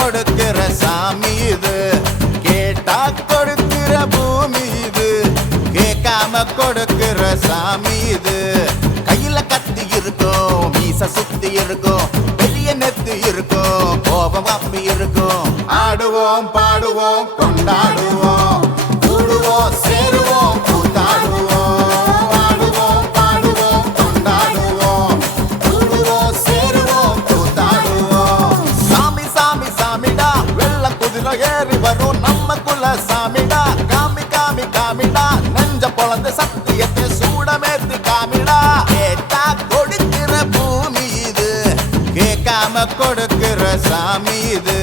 கொடுக்கிற சாமி இது, கேட்டா கொடுக்கிற பூமி இது, கேட்காம கொடுக்கிற சாமி இது. கையில கத்தி இருக்கும், மீச சுத்தி இருக்கும், பெரிய நெத்து இருக்கும், கோபம் அப்பி இருக்கும். ஆடுவோம் பாடுவோம் கொண்டாடுவோம், கூடுவோம் சேருவோம் கூத்தாடுவோம். ஆடுவோம் பாடுவோம் கொண்டாடுவோம், கூடுவோம் சேருவோம் கூத்தாடுவோம். சாமி சாமி சாமிடா, வெள்ள குதிரை ஏறி வரும் நம்ம குல சாமிடா. காமி காமி காமிடா, நெஞ்ச பொழந்து சத்தியத்தை சூடமேத்தி காமிடா. கேட்டா கொடுக்கிற பூமி இது, கேட்காம கொடுக்கிற சாமி இது.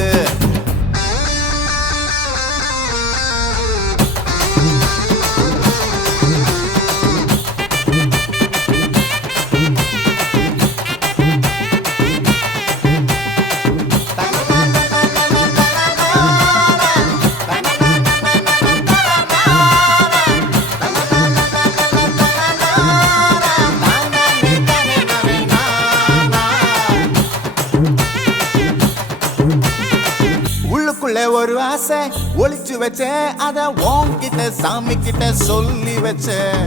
உள்ளுக்குள்ளே ஒரு ஆசை ஒளிச்சு வச்சேன், அத உன்கிட்ட சாமி கிட்ட சொல்லி வச்சேன்.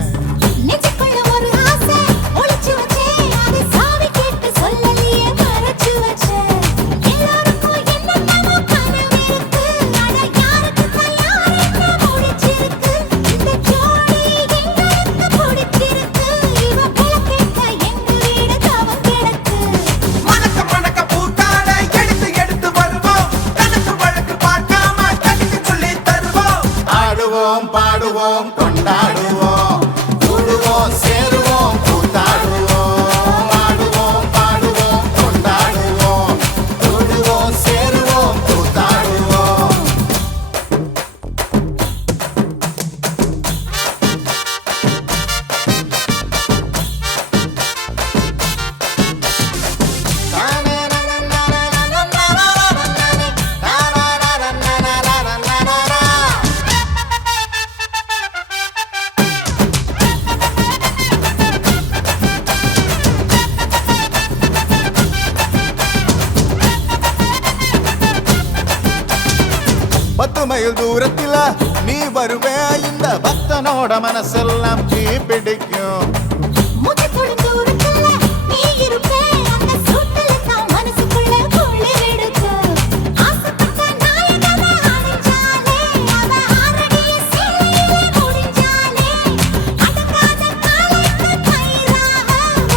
நெஞ்சுக்குள்ள ஒரு ஆசை ஒளிச்சு வச்சேன், அதை சாமி கிட்ட சொல்லலையே மறைச்சு வச்சேன். எல்லாருக்கும் என்னென்னமோ கனவு இருக்கு, அட யாருக்குத்தான் யார் என்ன முடிச்சிருக்கு. இந்த ஜோடி எங்களுக்கு பிடிச்சிருக்கு, இவ விளக்கேத்த எங்க வீடு தவம் கிடக்கு. மணக்க மணக்க பூத்தாட எடுத்து எடுத்து வருவோம், கணக்கு வழக்கு பார்க்காம கட்டிக்கு சொல்லி தருவோம். ஆடுவோம் பாடுவோம் கொண்டாடுவோம், கூடுவோம் சேருவோம் கூத்தாடுவோம். ஆடுவோம் பாடுவோம் கொண்டாடுவோம், கூடுவோம் சேருவோம் கூத்தாடுவோம். பத்து மைல் தூரத்தில நீ வருவே, இந்த பக்தனோட மனசெல்லாம் தீ பிடிக்கும். முகத்தோட தூரத்துல நீ இருப்பே, அந்த சூட்டுல தான் மனசுக்குள்ள குளிர் எடுக்கு. ஆசைப்பட்ட நாயகனை அடைஞ்சாலே, அவ ஆறடிய சேலையிலே முடிஞ்சாலே, அடங்காத காலைக்கு கயிறாக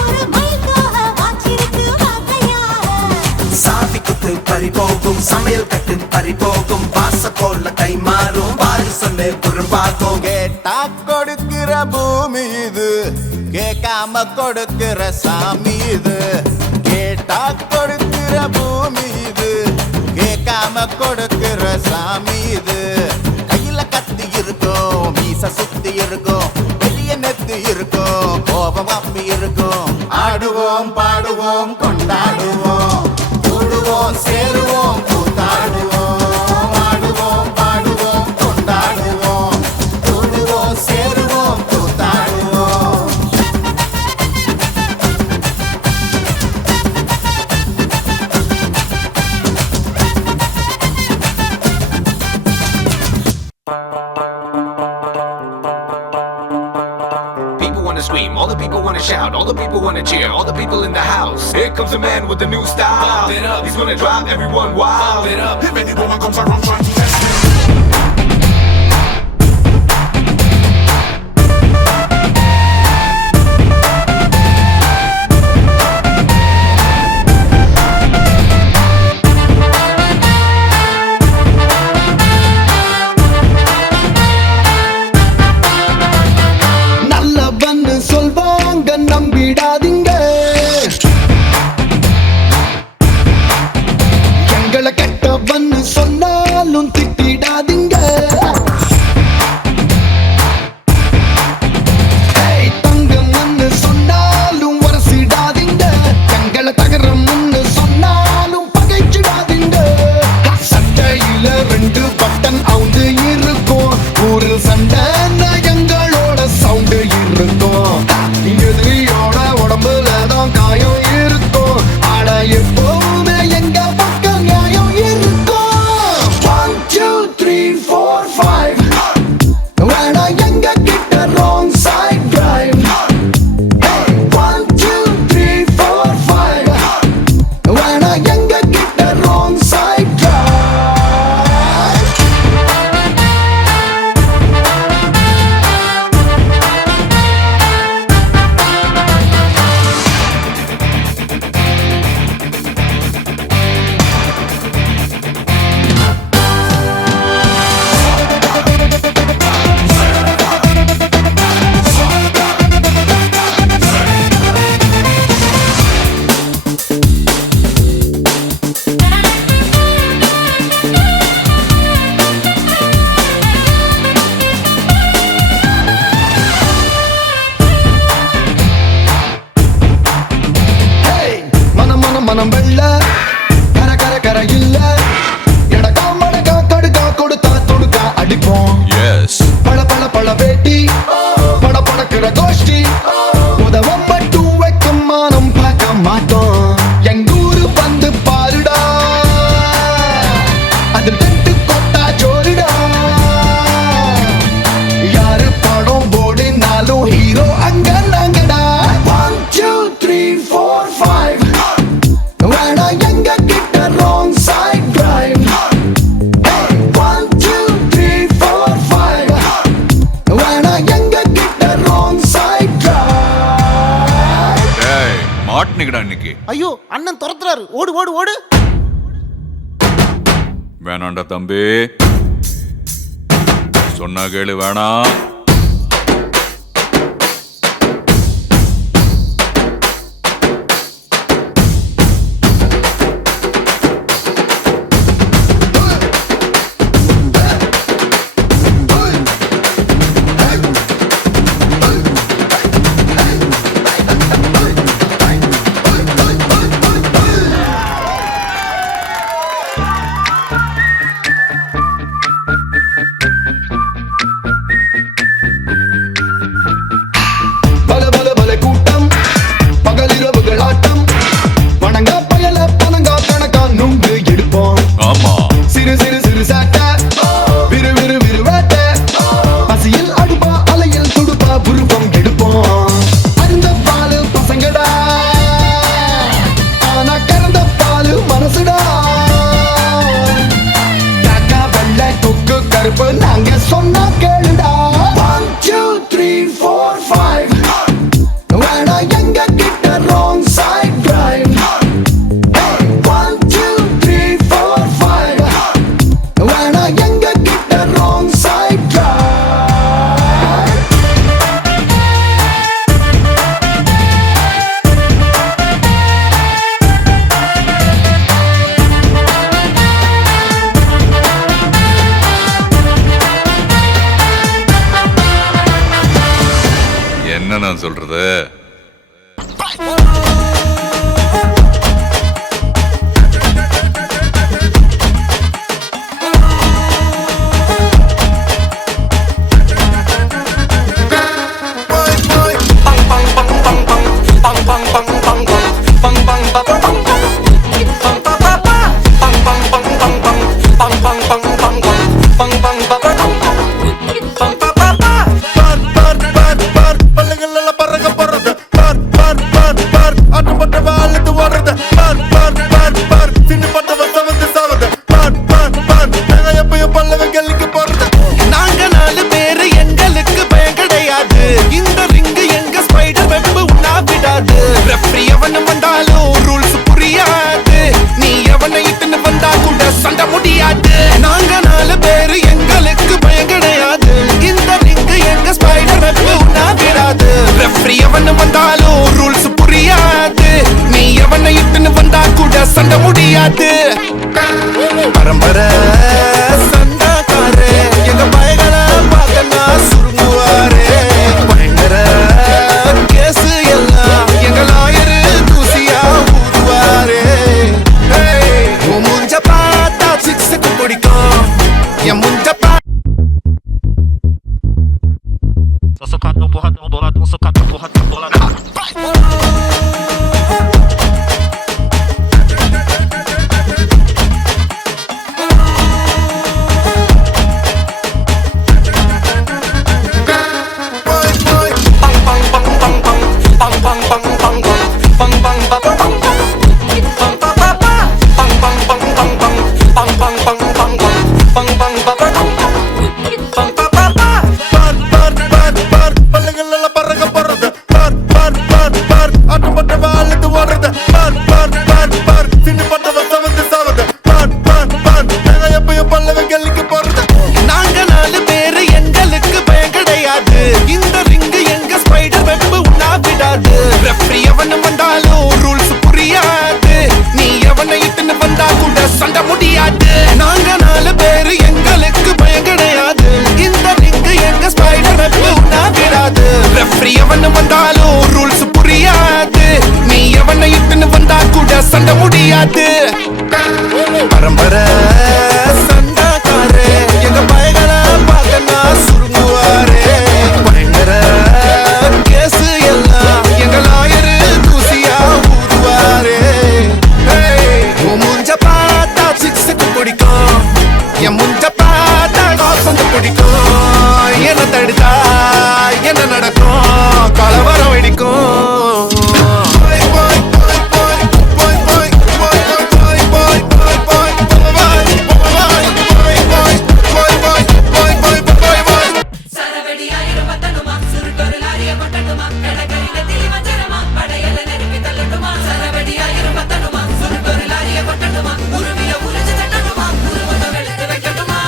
ஒரு மயில் தோகை வாச்சிருக்கு வகையாக. சாவி குத்து பறிபோகும், சமையல் கட்டு பறிபோகும், வாச கோல்ல கை மாறும், வாரி சொல்லு குறும்பாகும். கேட்டா கொடுக்கிற பூமி இது, கேட்காம கொடுக்கிற சாமி இது. கேட்டா கொடுக்கிற பூமி இது, கேட்காம கொடுக்கிற சாமி இது. கையில கத்தி இருக்கும், மீச சுத்தி இருக்கும், பெரிய நெத்து இருக்கும், கோபம் அப்பி இருக்கும். ஆடுவோம் பாடுவோம் கொண்டாடுவோம், கூடுவோம் சேருவோம் கூத்தாடுவோம். ஆடுவோம் பாடுவோம் கொண்டாடுவோம், கூடுவோம் சேருவோம் கூத்தாடுவோம். People wanna scream, all the people wanna shout, all the people wanna cheer, all the people in the house. Here comes a man with a new style. Pump it up. He's gonna drive everyone wild. Pump it up. If any woman comes around trying to test me. நல்லவன்னு சொல்வாங்க நம்பிடாதீங்க, எங்களை கெட்டவன்னு சொன்னாலும் திட்டிடாதீங்க. ஏய், தங்கம்னு சொன்னாலும் வரசிடாதீங்க, எங்களை தகரம்னு சொன்னாலும் பகைச்சிடாதீங்க. சட்டையில 2 button அவுந்து இருக்கும், ஊரில் சண்டை எங்களோட சவுண்டு இருக்கும். எதிரியோட உடம்புல தான் காயம் இருக்கும், ஆனா எப்பவுமே எங்க பக்கம் நியாயம் இருக்கும். ஜோருடா யாரு படம் போடினாலும் ஹீரோ அங்க நாங்கடா 1 2 3 4 5 வேணா எங்க கிட்ட ராங் சைட் டிரைவ் 1 2 3 4 5 வேணா எங்க கிட்ட ராங் சைட் டிரைவ் ஏய் மாட்டினிக்கடா இன்னைக்கு. ஐயோ அண்ணன் துரத்துறாரு, ஓடு ஓடு ஓடு. வேணாண்டா தம்பி, சொன்னா கேளு. வேணாம். பல பல பல கூட்டம் பகலிரவுகள் ஆட்டம் வணங்கா பயல பணங்கா கணக்கா நுங்கு எடுப்போம் ஆமா, சிறு சிறு சிறு சாட்ட விறு விறு விறு வேட்ட பசியில் அடுப்பா அலையில் துடுப்பா புருப்பம் எடுப்போம் அந்த பாலு பசங்கடா ஆனா கறந்த பாலு மனசுடா காக்கா வெள்ளை கொக்கு கருப்பு நாங்க சொன்னா கேளுடா 1 2 3 4 5 வேணா எங்க கிட்ட ராங் சைட் டிரைவ் 1 2 3 4 5 வேணா எங்க கிட்ட ராங் சைட் டிரைவ் என்ன நான் சொல்றது? நாங்க 4 பேரு எங்களுக்கு பயம் கிடையாது. இந்த ரிங்கு எங்க ஸ்பைடர் வெப் உண்ணா விடாது. ரெஃப்ரி எவனும் வந்தாலும் ரூல்ஸ் புரியாது. நீ எவனை இட்டுன்னு வந்தா கூட சண்டை முடியாது. நாங்க 4 பேரு எங்களுக்கு பயம் கிடையாது. இந்த ரிங்கு எங்க ஸ்பைடர் வெப் உண்ணா விடாது. ரெஃப்ரி எவனும் வந்தாலும் ரூல்ஸ் புரியாது. நீ எவனை இட்டுன்னு வந்தா கூட சண்டை முடியாது. பரம்பரை சண்டாக்காரு எங்க பயங்களை பார்க்கனா சுருங்குவாரு. பயங்கர கேசு எல்லாம் எங்க லாயரு தூசியா ஊதுவாரு. உன் மூஞ்ச பார்த்தா சிக்ஸுக்கு பிடிக்கும். என் மூஞ்ச Socado, porradão, boladão, socado, porradão, boladão. Bang bang bang bang bang bang bang bang bang bang bang bang bang பிடிக்கும் என்ன தடுத்தா என்ன நடக்கும் கலவரம் வெடிக்கும் சரவெடி ஆயிரம் பத்தனுமா சுருட்டொரு லாரிய கொட்டட்டுமா கடற்கரையில திலி மஞ்சரமா படையல நெருப்பி தள்ளட்டுமா சரவெடி ஆயிரம் பத்தனுமா சுருட்டொரு லாரிய கொட்டட்டுமா உருவில உரிச்சு தட்டட்டுமா உருவத்தை வெளுத்து வைக்கட்டுமா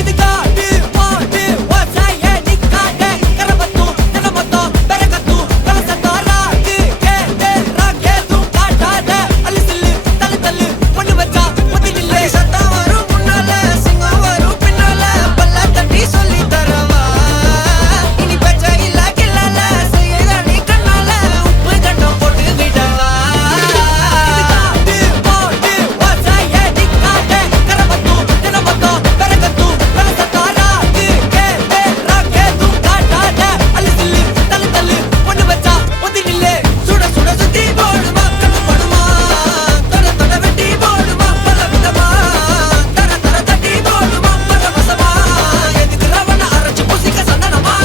இது காட்டு பாட்டு வாசாய நிக்காதே கரபத்து தினமத்து பெரகத்து கலசத்தாராக்கு கேதே ராகேது காட்டாத அலிசில்லு தள்ளு தள்ளு பொண்ணு வச்சா முதினில்ல சத்தம் வரும் முன்னால சிங்கம் வரும் பின்னால பல்ல தட்டி சொல்லி தரவா இனி பேச்ச இல்ல கில்லால செய்யற நீ கண்ணால உப்பு கண்டம் போட்டு விடவா இது காட்டு பாட்டு வாசாய நிக்காதே கரபத்து தினமத்து பெரகத்து கலசத்தாராக்கு கேதே ராகேது காட்டாத அலிசில்லு தள்ளு தள்ளு பொண்ணு வச்சா முதினில்ல சுட சுட சுத்தி போடுமா கண்ணு படுமா தொட தொட வெட்டி போடுமா பல விதமா தர தர தட்டி போடுமா பரவசமா எதுக்கு ரவண அரைச்சு புசிக்க சந்தனமா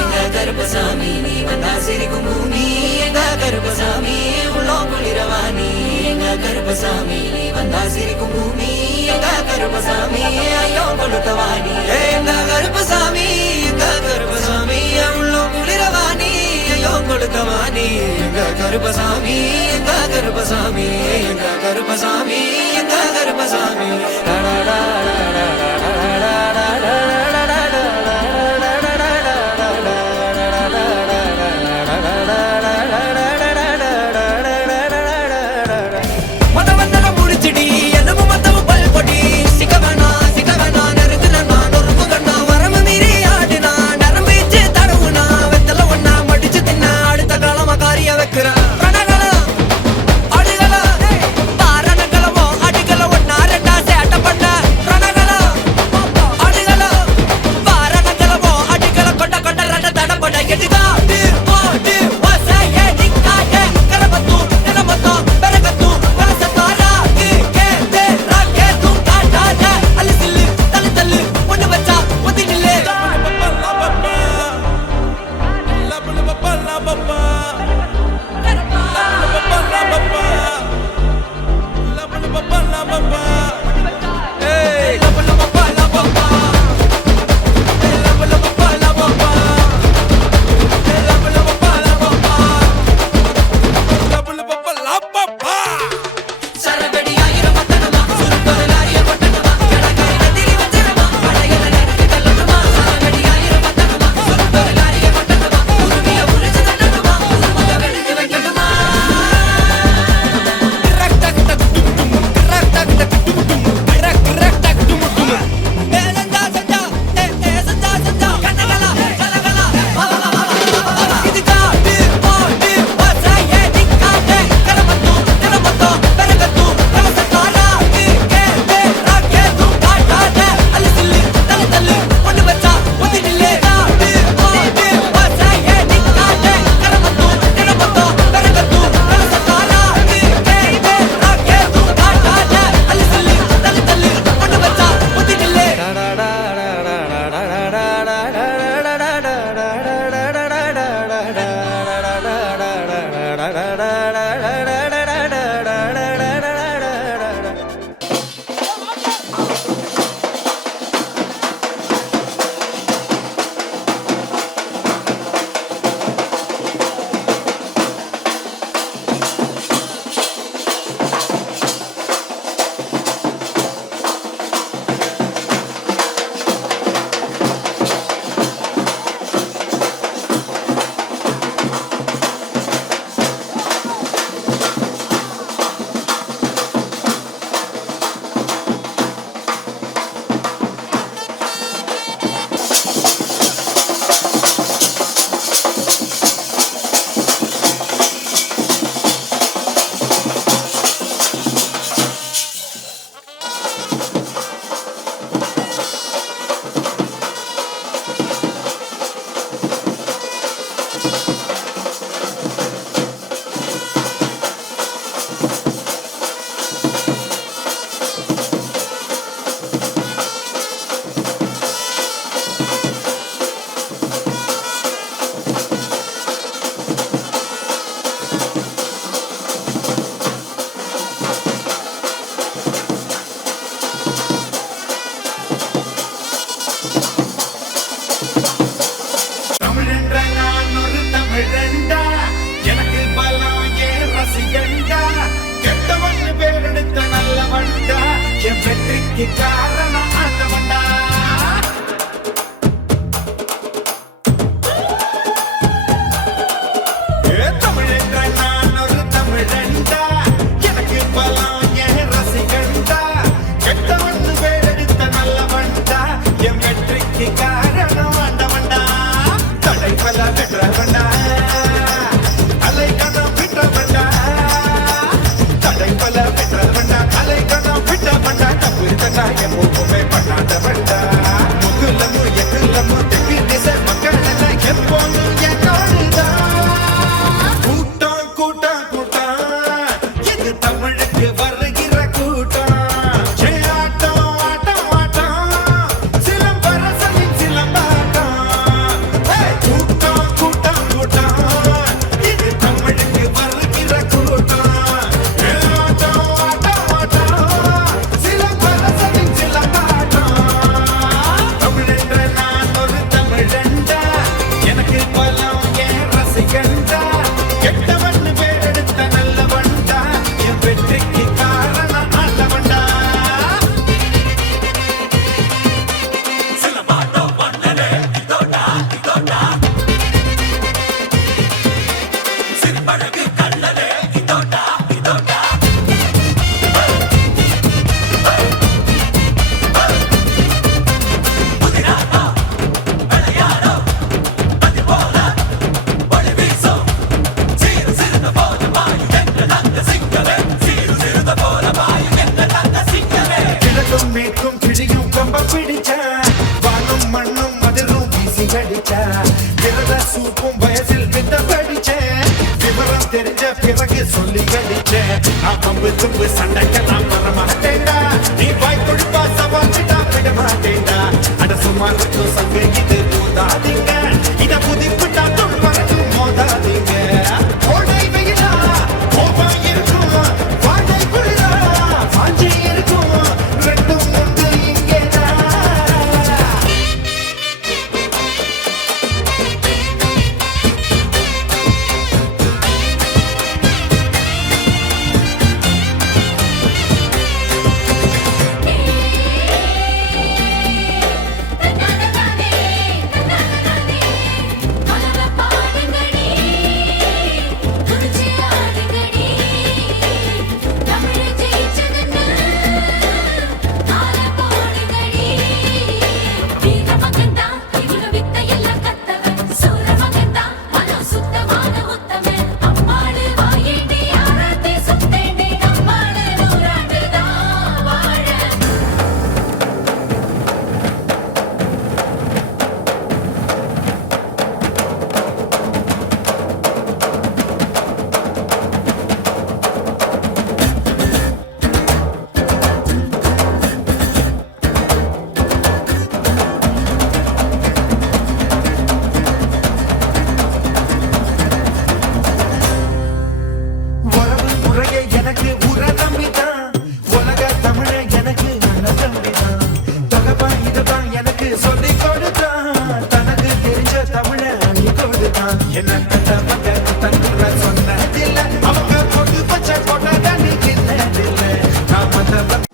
எங்க கருப்பசாமி நீ வந்தா சிரிக்கும் பூமி எங்க கருப்பசாமி உள்ளம் குளிரவாணி எங்க கருப்பசாமி நீ வந்தா சிரிக்கும் பூமி எங்க கருப்பசாமி ஐயோ கொளுத்தவாணி எங்க கருப்பசாமி உள்ளம் குளிரவாணி ஐயோ கொளுத்தவாணி எங்க கருப்பசாமி எங்க கருப்பசாமி எங்க கருப்பசாமி எங்க கருப்பசாமி மத வந்தன முடிச்சிடி என்னமும் மத்தவும் பல் பொடி சிக்கவனா நெருங்குனா நொறுப்பு கண்ணா வரம்பு மீறி ஆடுனா நரம்பு இச்சு தடவுனா வெத்தல ஒன்னா மடிச்சு தின்ன அடுத்த காலமா காரிய வைக்கிற ரணகளா அடிகளா பாரணங்களமோ அடிகள ஒன்னா ரெண்டா சேட்ட பண்ண ரண அடிச்சா விரத சூப்பும் வயசில் விட்ட படிச்சேன் விவரம் தெரிஞ்ச பிறகு சொல்லி அடிச்சேன் நான் பம்பு தும்பு சண்டைக்கெல்லாம் வர மாட்டேன்டா நீ வாய் கொழுப்பா சவாச்சிட்டா விட மாட்டேன்டா அட சும்மா இருக்கும் சங்க இது போதாதீங்க இத புதிப்புட்டா தொழில் மறக்கும் மோதாதீங்க கோடை வெயிலா கோபம் இருக்கும் வாடை குளிரா வாஞ்சி இருக்கும் ரெண்டும் ஒன்று இங்கேதான் மலர பாடுங்கடி துடிச்சு ஆடுங்கடி தமிழ் ஜெயிச்சதுன்னு ஆல போடுங்கடி வீர மகன்தா இவங்க வித்தையெல்லாம் கத்தவன் சூர மகன்தா மனம் சுத்தமான உத்தமன் அம்மாளு வாயேண்டி ஆராத்தி சுத்தேண்டி நம்மாளு நூறாண்டுதான் வாழ உறவு முறையை எனக்கு உர நம்பிதான் உலக தமிழ எனக்கு நல்ல தம்பிதான் தகப்பா இதுதான் எனக்கு சொல்லி கொடுத்தான் தனக்கு தெரிஞ்ச தமிழ அள்ளி கொடுத்தான் என்ன தந்தவங்க தங்குற சொன்னதில்லை அவங்க கொண்டு வச்ச கொண்ட தண்ணி கிண்ணதில்லை நான் வந்தவன்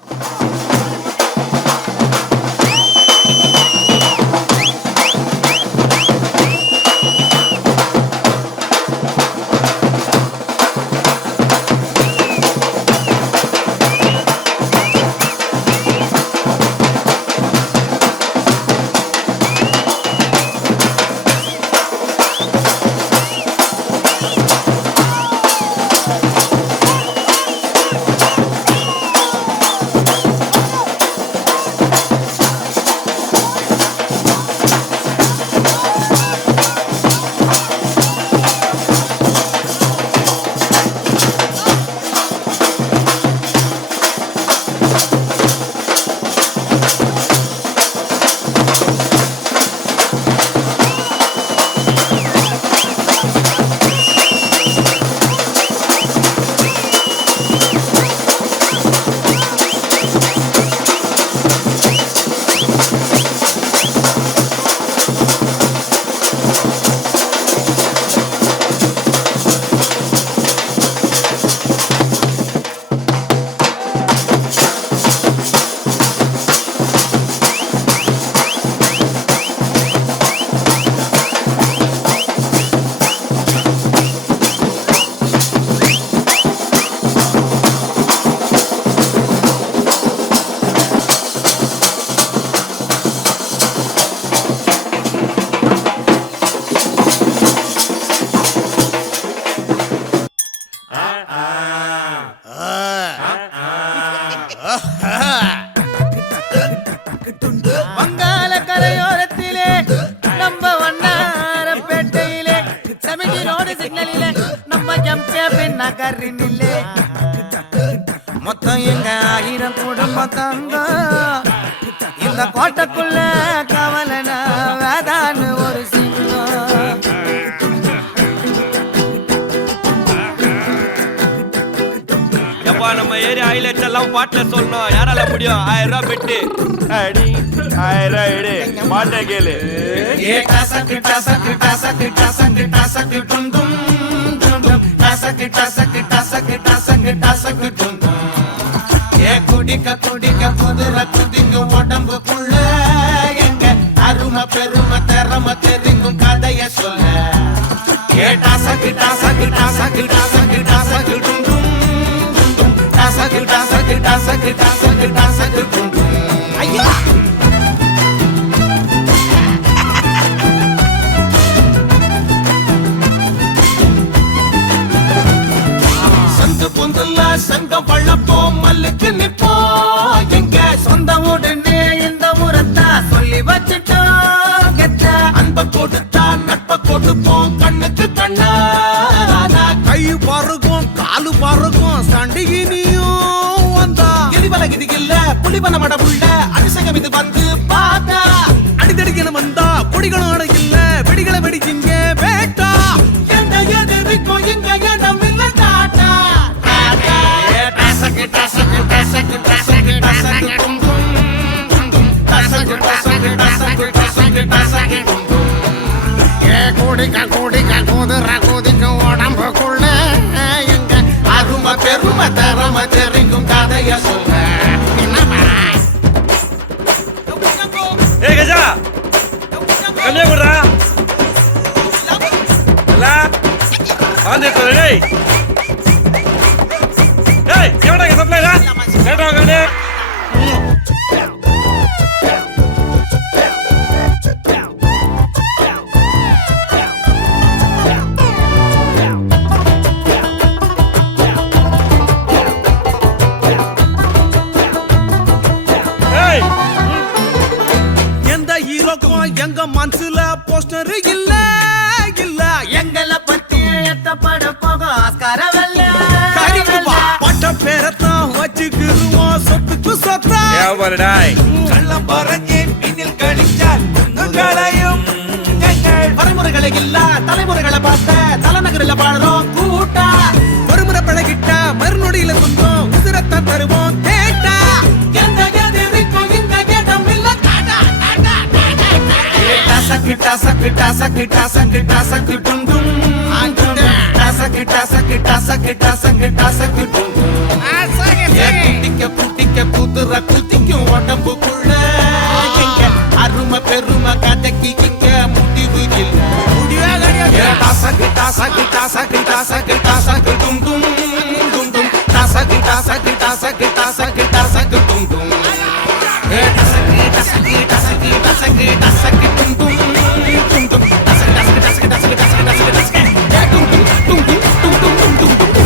வங்காள கரையோரத்திலே நம்ம வண்ணாரப்பேட்டையிலே செமிட்டி ரோடு சிக்னலிலே நம்ம ஜம்கேபின் நகரினிலே மொத்தம் எங்க 1000 குடும்பம் தங்கம் இந்த கோட்டைக்குள்ள கவலனா வேதான்னு ஒரு சிங்கம் எப்பா நம்ம ஏரியா ஹைலைட்ஸ் எல்லாம் பாட்டுல சொல்லணும் யாரால முடியும் 1000 ரூபாய் பெட்டு அடி 1000 ரூபாய் எடு பாட்டை கேளு குடிக்க குடிக்க புதுர குதிங்க உடம்புக்குள்ள எங்க அருமை பெருமை திறமை தெரிங்கும் கதைய சொல்ல டாசகு டாசகு டாசகு டாசகு டாசகு டுண்டும் டாசகு டாசகு டாசகு டாசகு டாசகு டுண்டும் ஐயா சந்து பொந்துல சங்கம் வள்ளப்போம் மல்லுக்கு நிப்போம் எங்க சொந்த உடனே இந்த முறத்தா சொல்லி வச்சுட்டோம் கெட்ட அன்ப கொடுத்தா நட்ப கொடுப்போம் கண்ணுக்கு கண்ணா கை பறக்கும் காலு பறக்கும் சண்டிகினியும் வந்தா கிரிவல கிதி இல்ல புலிவன மடமுள்ள அபிஷேகம் இது வந்து பார்த்தா அடித்தடிக்கணும் வந்தா கொடிகளும் அடைக்கல வெடிகளை வெடிச்சிங்க வேட்டா எந்த எதிர்க்கும் இங்க இடம் இல்ல டாட்டா டாட்டா டசக்கு டசக்கு டசக்கு டசக்கு டசக்கு டும் டும் டும் டும் டசக்கு டசக்கு டசக்கு டசக்கு டசக்கு டும் டும் குடிக்க குதிரை குதிக்கும் உடம்புக்குள்ள எங்க அருமை பெருமை தரமை தெரிக்கும் கதைய சொல்ல ஏய் கஜா கம்மியா போடுறா வந்துட்டு டேய் ஏய் எவடா இங்க சப்ளைடா கேட்டா கண்ணே எங்க மனசுல போஸ்டர் இல்ல இல்ல எங்களை பத்தி எத்தப்பட போக ஆஸ்காரவல்ல கறிக்குவா பட்ட பேரத்தான் வச்சுக்கிருவோம் சொத்துக்கு சொத்தா ஏவரடாய் கள்ளம் பறஞ்சே பின்னில் கழிச்சால் உங்களையும் வரைமுறைகளை இல்ல தலைமுறைகளை பார்த்த தலைநகரில் பாடுறோம் கூட்டா ஒருமுறை பழகிட்ட மறுநொடியில சொந்தம் உதிரத்தான் தருவோம் கேட்டா எந்த எதிர்க்கும் இங்க இடம் இல்ல டாடா டாடா டசக்கு டசக்கு டசக்கு டசக்கு டசக்கு டும் டும் டசக்கு டசக்கு டசக்கு டசக்கு டசக்கு டும் டும் குட்டிக்க புதுர குத்திக்கும் உடம்புக்குள்ள இங்க அருமை பெருமை கதைக்கு இங்க முடிவு இல்ல டசக்கு டசக்கு டசக்கு டசக்கு டசக்கு டும் டும் டும் டும் டசக்கு டசக்கு டசக்கு டசக்கு டசக்கு டும் டும் டசக்கு டசக்கு டசக்கு டசக்கு டசக்கு டும் டும் டும் டும் டசக்கு டசக்கு டசக்கு டசக்கு டசக்கு டசக்கு டசக்கு டும் டும் டும் டும் டும் டும் டும் டும்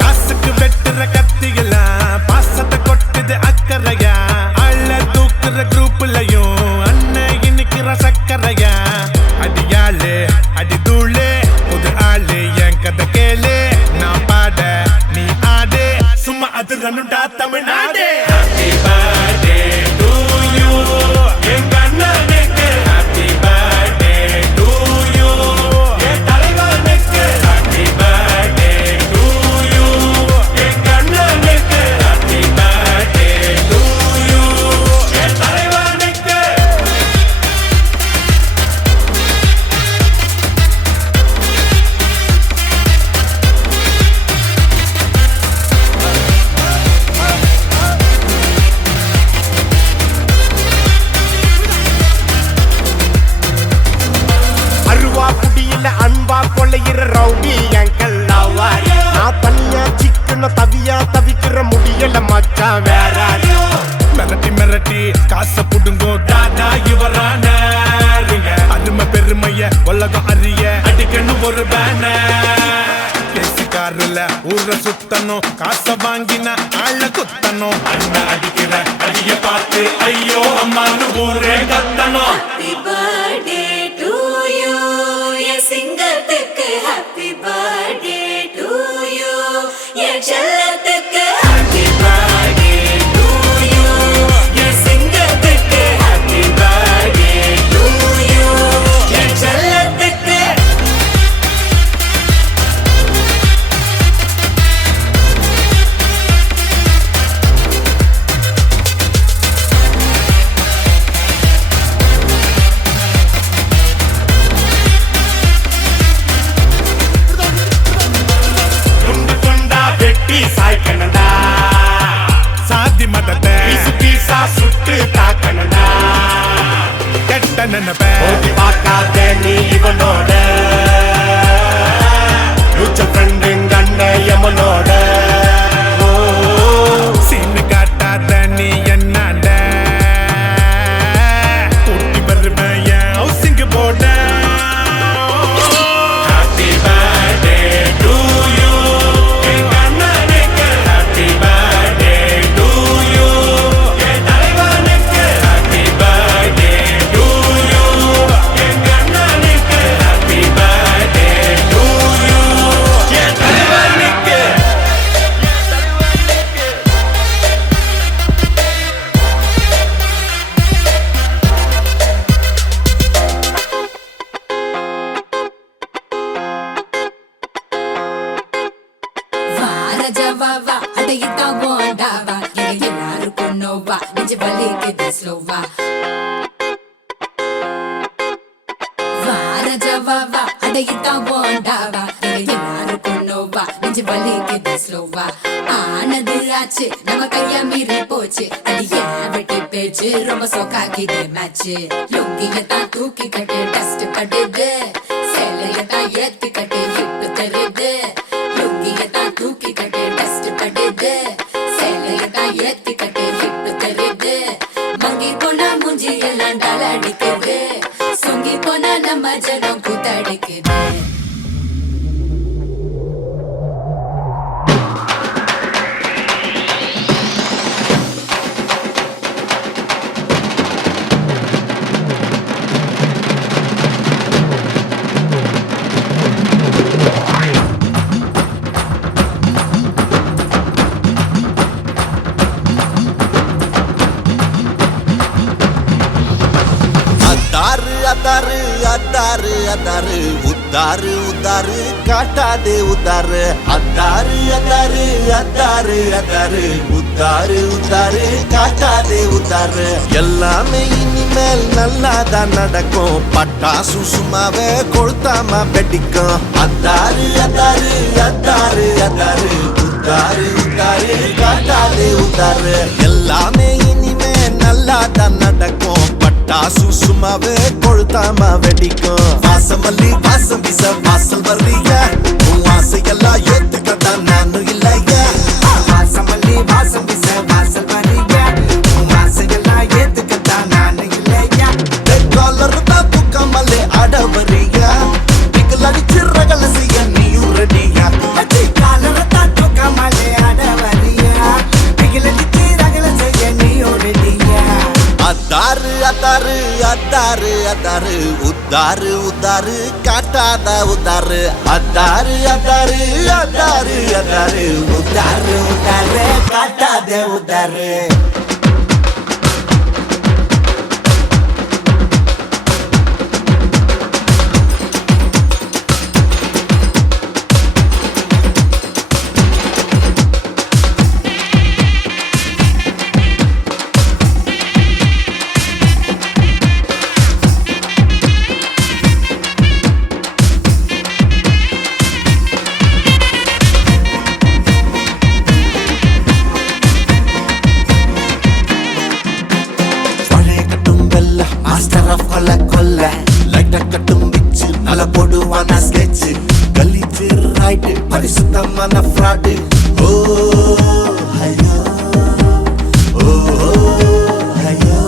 காசுக்கு வெட்டுற கத்தியெல்லாம் பாசத்தை கொட்டுது அக்கறையா அள்ள தூக்குற குரூப்லயும் அண்ணன் இன்னைக்கு சக்கரையா அடியாளு அடி தூளு புது ஆளு என் கதை கேளு நான் பாட நீ ஆடு சும்மா அது ரன்னுடா Tamil Nadu Happy birthday to you எங்க அண்ணனுக்கு Happy birthday to you என் தலைவனுக்கு Happy birthday to you எங்க அண்ணனுக்கு Happy birthday to you என் தலைவனுக்கு அருவா புடியில அன்பா கொள்ளையிற ரவுடி எங்கள் நான் தனியா சிக்கன தவியா தவிக்கிற முடியல மச்சான் வேற மிரட்டி மிரட்டி காசை புடுங்கோ தாதா இவரான அருமை பெருமைய உலகம் அறிய அடிக்கணும் ஒரு பேனர்ல ஊர சுத்தணும் காசை வாங்கின ஆள குத்தணும் அண்ணன் அடிக்கிற அடிய பார்த்து ஐயோ அம்மானு ஊரே கத்தணும் Happy birthday to you என் சிங்கத்துக்கு Happy birthday to you என் செல்லத்துக்கு Happy birthday to you என் சிங்கத்துக்கு Happy birthday to you என் செல்லத்துக்கு துண்டு துண்டா வெட்டி சாய்க்கணுண்டா சாதி மதத்தை பீசு பீசா சுட்டு தாக்கணுண்டா கெட்ட நினைப்ப ஓடி பார்க்காத நீ இவனோட ஃபியூச்சர் ஃப்ரெண்டுங்க அண்ணன் எமனோட சீனு காட்டாத நீ என்னாண்ட கூட்டி வருவேன் என் ஹவுசிங் போட Happy birthday to வாரஜவாவா அடையிதான் போண்டாவா எங்க எல்லாருக்கும் நோவா நெஞ்சு வலிக்குது ஸ்லோவா வாரஜவாவா அடையிதான் போண்டாவா எங்க எல்லாருக்கும் நோவா நெஞ்சு வலிக்குது ஸ்லோவா ஆனது ஆச்சு நம்ம கையா மீறி போச்சு அது ஏன் வெட்டி பேச்சு ரொம்ப சோக்காக்கிது மேட்ச் லுங்கியத்தான் தூக்கி கட்டு டஸ்ட் படுது சேலையத்தான் ஏத்தி கட்டு ஹிப் தருது லுங்கியத்தான் தூக்கி கட்டு டஸ்ட் படுது சேலையத்தான் ஏத்தி கட்டு ஹிப் தருது மங்கி போனா மூஞ்சி எல்லாம் டால அடிக்குது சொங்கி போனா நம்ம ஜனம் கூத்தடிக்குது அத்தாரு அத்தாரு அத்தாரு அத்தாரு உத்தாரு உத்தாரு காட்டாதே உத்தாரு அத்தாரு அத்தாரு அத்தாரு அத்தாரு உத்தாரு உத்தாரு காட்டாதே உத்தாரு எல்லாமே இனிமேல் நல்லாதான் நடக்கும் பட்டாசு சும்மாவே கொளுத்தாம வெடிக்கும் அத்தாரு அத்தாரு அத்தாரு அத்தாரு உத்தாரு உத்தாரு காட்டாதே உத்தாரு எல்லாமே இனிமே நல்லாதான் நடக்கும் பட்டாசு சும்மாவே கொளுத்தாம வெடிக்கும் வாசமல்லி வாசம் வீச வாசல் வர்றீங்க உன் ஆசையெல்லாம் ஏத்துக்கத்தான் நானும் இல்லைய வாசமல்லி வாசம் வீச வாசல் வர்றீங்க உன் ஆசையெல்லாம் ஏத்துக்கத்தான் நானும் இல்லையா காலர் தான் தூக்காமலே ஆட வர்றீங்க பிகல் அடிச்சு ரகல செய்ய நீயும் ரெடியா காலர் தான் தூக்காமலே ஆட வர்றீங்க பிகல் அடிச்சு ரகல செய்ய நீயும் ரெடியா அத்தாரு அத்தாரு அத்தாரு அத்தாரு உத்தாரு உத்தாரு காட்டாத உத்தாரு அத்தாரு அத்தாரு அத்தாரு அத்தாரு உத்தாரு உத்தாரு காட்டாத உத்தாரு மாஸ்டர் ஆஃப் கொல்ல கொல்ல லைட்ட கட்டும் பிச்சு நல்ல போடுவான ஸ்கெட்ச் கலிச்சு ரைட் பரிசுத்தமான ஃப்ராட் ஓ ஐயோ ஓ ஐயோ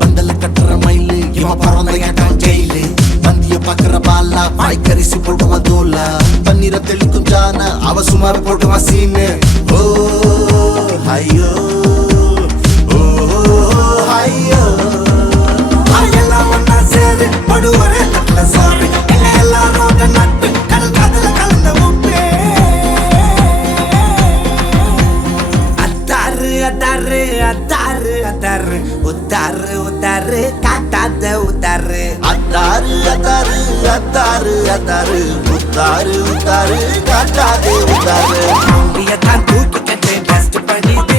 பந்தல கட்டுற மயிலு இவன் பறந்த ஏட்டான் ஜெயிலு பந்திய பாக்குற பாலா வாய்க்கரிசி போடுவான் தோலா பன்னீரை தெளிக்கும் ஜான அவ சுமார் போடுவான் சீனு ஓ ஐயோ ஓ ஐயோ எல்லாம் ஒன்னா சேரு படுவரே நல்ல சோறு எல்லாரோட நட்டு கடல் காதல கலந்த உப்பு அத்தாரு அத்தாரு அத்தாரு அத்தாரு உத்தாரு உத்தாரு காட்டாத உத்தாரு அத்தாரு அத்தாரு அத்தாரு அத்தாரு உத்தாரு உத்தாரு காட்டாதே உத்தாரு தான் தூக்கி கட்டு டஸ்ட் பண்ணிது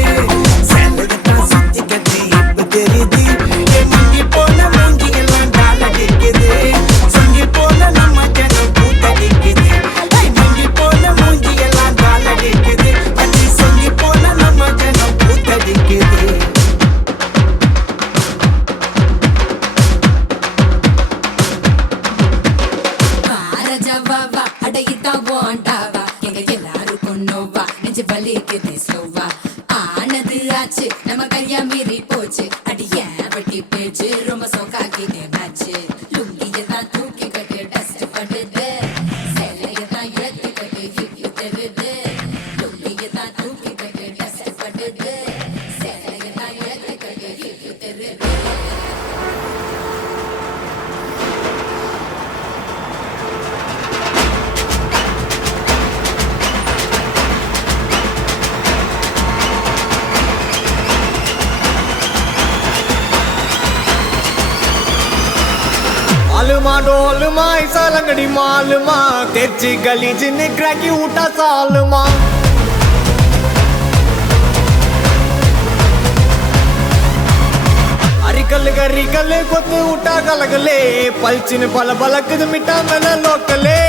சேலையத்தான் சுத்தி கட்டி இப்ப தெரியுது மங்கி போன மூஞ்சி எல்லாம் டால் அடிக்குது சொங்கி போன நம்ம ஜனம் கூத்தடிக்குது மங்கி போன மூஞ்சி எல்லாம் டால் அடிக்குது பட்டி சொங்கி போன நம்ம ஜனம் கூத்தடிக்குது வாரஜவாவா அடையிதான் போண்டாவா எங்க எல்லாருக்கும் நோவா நெஞ்சு வலிக்குது ஸ்லோவா ஆனது ஆச்சு நம்ம கையா மீறி போச்சு அடி ஏன் வட்டி பேச்சு ரொம்ப சோக்காக்கிது மேட்ச் லுங்கியதான் தூக்கி கட்டு டஸ்ட் படுது சேலையதான் ஏத்தி கட்டு ஹிப் தருது லுங்கியதான் தூக்கி கட்டு டஸ்ட் படுது சேலையதான் ஏத்தி கட்டு ஹிப் தருது मालूमा डोलमा ऐसा लंगड़ी मालूमा तेजी गली जिन्हें क्रैकी उठा सालमा அரிக்கல்லு கரிக்கல்லு கொத்து விட்டா கலகலே பல்ச்சின்னு பல பலக்குது மிட்டா மேல லோக்கலே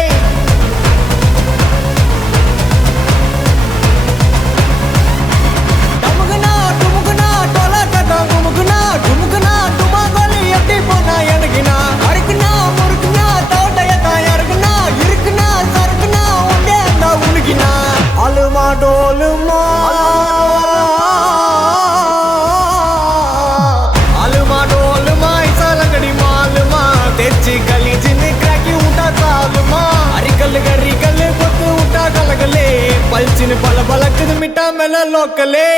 டமுகுனா டுமுகுனா டோலா கட்டா குமுகுனா டுமுகுனா டுமாங்கோலி எப்படி போனா எனக்குனா அரிக்குனா முறுக்குனா தோட்டையத்தா யாருக்குனா இருக்குனா சறுக்குனா உண்டே அந்த உனக்குனா அலுமா டோலுமா அலுமா டோலுமா இசாலங்கடி மாலுமா தெச்சி கலிஜின்னு கிராக்கி விட்டா சாலுமா அரிக்கல்லு கரிக்கல்லு கொத்து விட்டா கலகலே பல்ச்சின்னு பல பலக்குது மிட்டா மேல லோக்கலே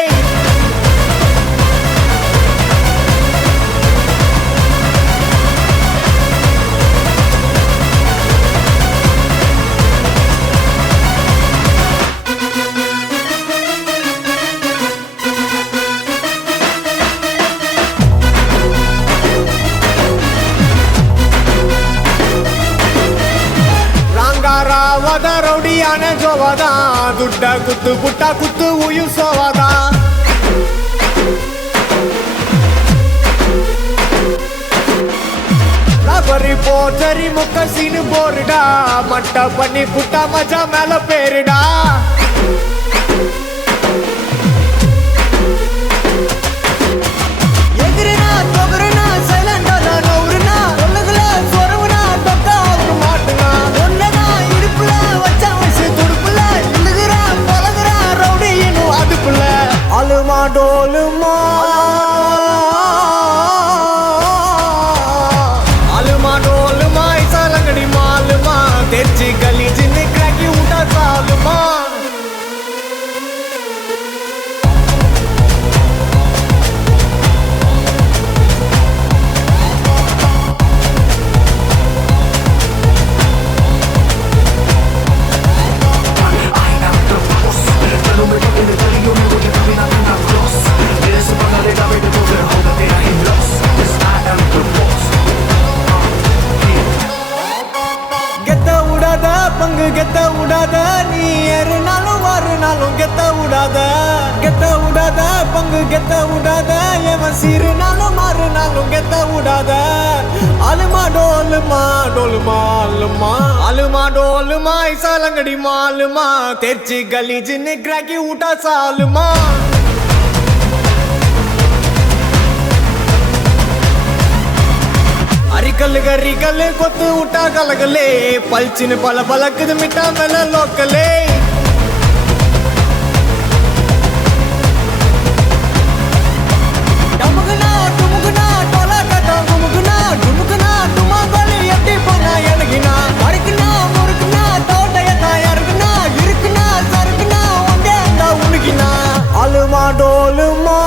ರಾಂಗಾರಾವದ ರೌಡಿಯಾನೆ ಜೋವಾದ ದುಡ್ಡ ಕುತ್ತು ಪುಟ್ಟ ಕುತ್ತು ಉಯಿಸೋವಾದ ரபரி போச்சரி முக்க சீனு போருடா மட்ட பண்ணி புட்டா மஜா மேல பேருடா எதிரினா தொகுருனா சைலண்டால நவுருனா சொல்லுகள சொருவுனா தொக்கா அவரு மாட்டுனா ஒன்னதா இடுப்புல வச்சா வச்சு துடுப்புல இழுகுறா பழகுறா ரவுடி இன்னும் அதுக்குள்ள அலுமா டோலுமா அலுமா டோலுமா இசாலங்கடி மாலுமா தெச்சி கலிஜின்னு கிராக்கி விட்டா சாலுமா கெத்த விடாத பங்கு கெத்த விடாத நீ ஏறுனாலும் வாருனாலும் கெத்த விடாத கெத்த விடாத பங்கு கெத்த விடாத எவன் சீருனாலும் மாறுனாலும் கெத்த விடாத அலுமா டோலுமா டோலுமா அலுமா அலுமா டோலுமா இசாலங்கடி மாலுமா தெச்சி கலிஜின்னு கிராக்கி விட்டா சாலுமா அரிக்கல்லு கரிக்கல்லு கொத்து விட்டா கலகலே பல்ச்சின்னு பல பலக்குது மிட்டா மேல லோக்கலே டமுகுனா டுமுகுனா டோலா கட்டா குமுகுனா டுமுகுனா டுமாங்கோலி எப்படி போனா எனக்குனா அரிக்குனா முறுக்குனா தோட்டையத்தா யாருக்குனா இருக்குனா சறுக்குனா உண்டே அந்த உனக்குனா அலுமா டோலுமா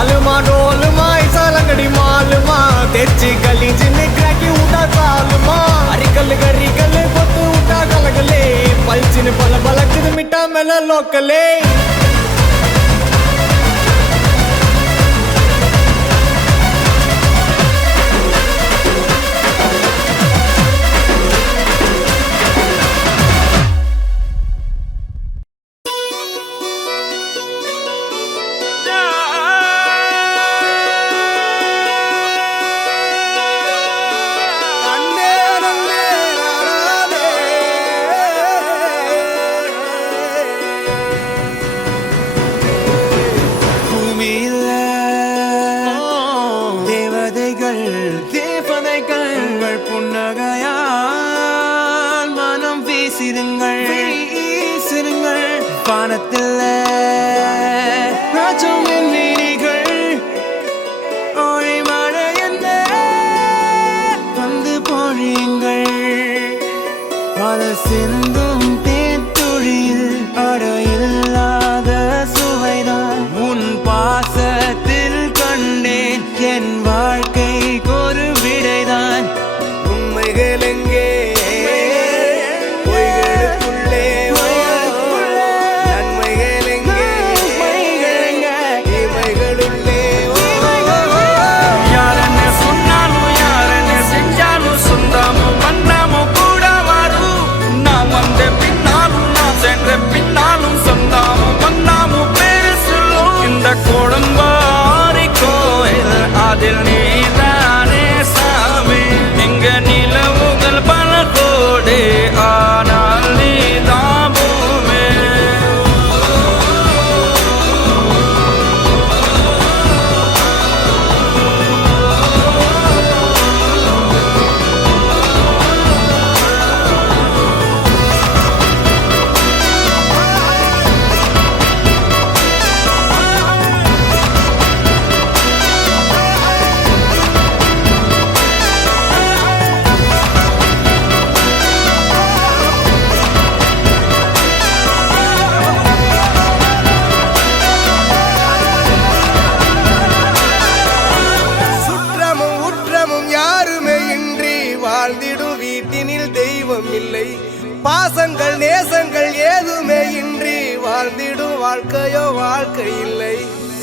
அலுமா டோலுமா இசாலங்கடி மாலுமா தெச்சி கலிஜின்னு கிராக்கி விட்டா சாலுமா அரிக்கல்லு கரிக்கல்லு கொத்து விட்டா கலகலே பல்ச்சின்னு பல பலக்குது மிட்டா மேல லோக்கலே வானத்தில் ராஜம் நீர்கள் ஓய் மழை என்ன வந்து பொழியுங்கள் பல சிந்தும் தேத்துழியில் அடையில்லாத சுவைதான் உன் பாசத்தில் கண்டேன் என் வாழ்க்கைக்கு ஒரு விடைதான் உண்மைகள் எங்கே வந்தே தெய்வம் இல்லை. பாசங்கள் நேசங்கள் ஏதுமே இன்றி வாழ்ந்திடும் வாழ்க்கையோ வாழ்க்கை இல்லை.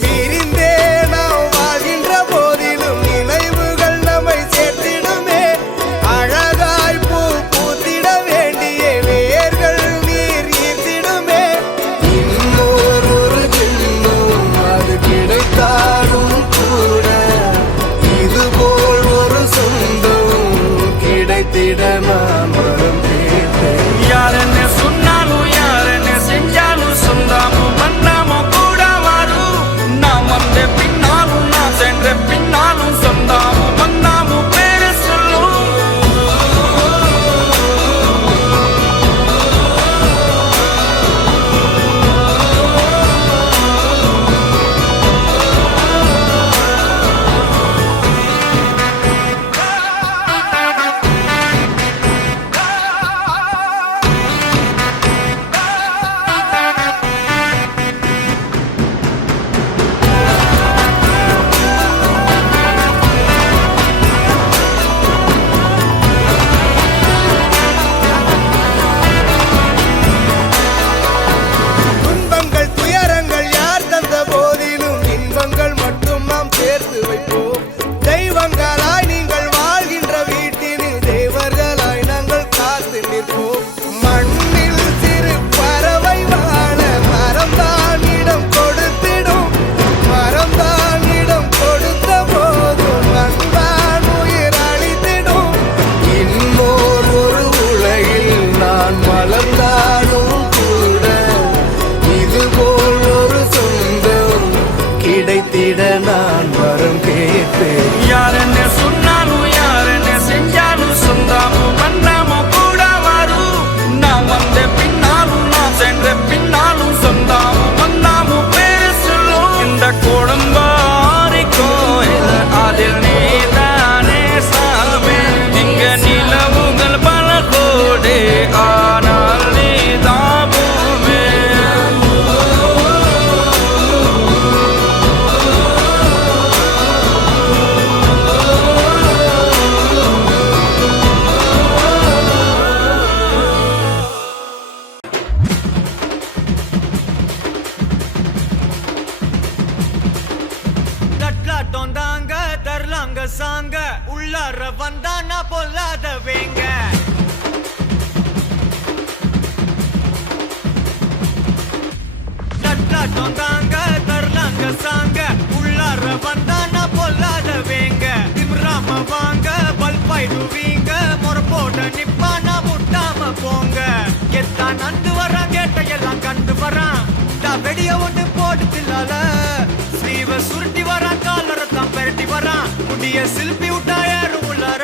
பிரிந்தே நாம் வாழ்கின்ற போதிலும் நினைவுகள் நம்மை சேர்த்திடுமே. அழகாய் பூ பூத்திட வேண்டிய வேர்கள் நீர் ஈர்த்திடுமே. இன்னொரு ஜென்மம் அது கிடைத்தாலும் கூட இதுபோல் ஒரு சொந்தம் கிடைத்திட நான் வரம் கேட்டேன். யார் என்ன சொன்னாலும் யார் என்ன செஞ்சாலும் சொந்தாமும் வந்தாமும் கூட வரும். நாம் வந்த பின்னாலும் நான் சென்ற பின்னாலும் சொந்தாமும் வந்தாமும் பேரு சொல்லும். துன்பங்கள் துயரங்கள் யார் தந்த போதிலும் இன்பங்கள் மட்டும் நாம் சேர்த்து வைப்போம். தெய்வங்களாய் நீங்கள் வாழ்கின்ற வீட்டினில் தேவர்களாய் நாங்கள் காத்து நிற்போம். மண்ணில் சிறு பறவை வாழ மரம்தான் இடம் கொடுத்திடும். மரம்தான் இடம் கொடுத்த போதும் அன்பான் உயிர் அளித்திடும். இன்னொரு உலகில் நான் வளர்ந்தாலும் கூட இதுபோல் ஒரு சொந்தம் கிடைத்திட நான் வரம் கேட்பேன். யார் என்ன சொன்னாலும் யார் என்ன செஞ்சாலும் சொந்தாமும் வந்தாமும் கூட வரும். நாம் வந்த பின்னாலும் நான் சென்ற பின்னாலும் சொந்தாமும் வந்தாமும் பேரு சொல்லும். இந்த குடும்பாரி கோயில் அதில் நீதானே சாமி. இங்க நிலவுகள் பல கோடி ஆனால் நீதான் பூமி. தட்லாட்டம் தாங்க தரலாங்க சாங்க உள்ளார வந்தானா பொல்லாத வேங்க. தட்லாட்டம் தாங்க தரலாங்க சாங்க உள்ளார வந்தானா பொல்லாத வேங்க. திமிராம வாங்க பல்பாயிடுவீங்க முறப்போட நிப்பானா முட்டாம போங்க. எத்தான் நந்து வரான் கேட்டையெல்லாம் கண்டு வரான். வெடிய ஒன்று போட்டுலால ஸ்லீவ சுருட்டி வரான் காலரத்தான் பெரட்டி வரான். முடிய சில்பி விட்டா யாரும் உள்ளார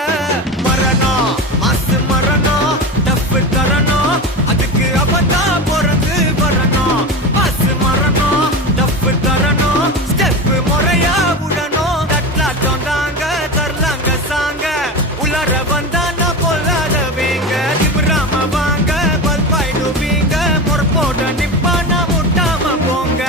மரணம் மாசு மரணம் டப்பு தரணும். அதுக்கு அப்பதான் பிறந்து வரணும். மாசு மரணம் டப்பு தரணும். ஸ்டெப் முறையா விடணும். தட்லாட்டம் தாங்க தரலாங்க சாங்க உள்ளார வந்தானா பொல்லாத வேங்க. திமிராம வாங்க பல்பாயிடுவீங்க முறப்போட நிப்பானா முட்டாம போங்க.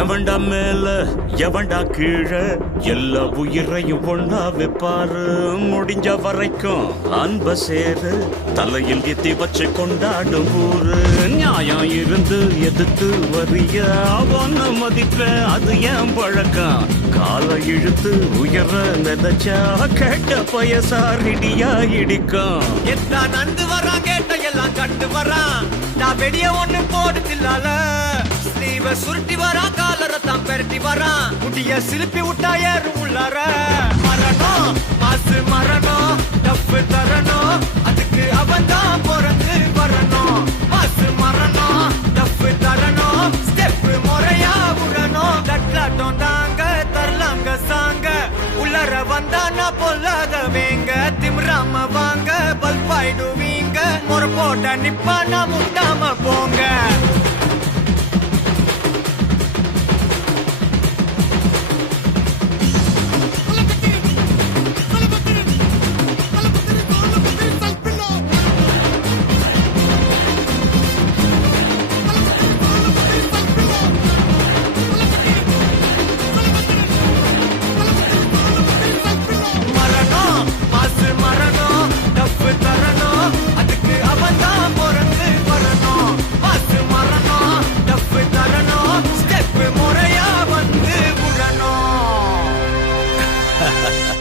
எவன்டா மேல எவன்டா கீழே எல்லா உயிரையும் ஒண்ணா வைப்பாரு. முடிஞ்ச வரைக்கும் அன்ப சேரு தலையில் எத்தி வச்சு கொண்டாடும் ஊரு. நியாயம் இருந்து எதிர்த்து வரிய அவன மதிப்ப அது ஏன் பழக்கம். காலை இழுத்து உயர நினைச்சா கேட்ட பயசாரிடியா இடிக்கும். எத்தான் நந்து வரான் கேட்ட எல்லாம் கண்டு வரான். நான் வெடிய ஒண்ணு போடுதில்லால ஸ்லீவ சுருட்டி வரான் காலரத்தான் பெரட்டி வரான். முடிய சிலுப்பி விட்டா ஏறும் உள்ளார மரணம் மாசு மரணம் டப்பு தரணும். அதுக்கு அவன்தான் பிறந்து வரணும். மாசு மரணம் டப்பு தரணும். ஸ்டெப் முறையா விடணும். தட்லாட்டம் தாங்க தரலாங்க சாங்க உள்ளார வந்தானா பொல்லாதவேங்க திமிராம வாங்க பல்பாயிடுவீங்க முறை போட்ட நிப்பானா முட்டாம போங்க ha ha ha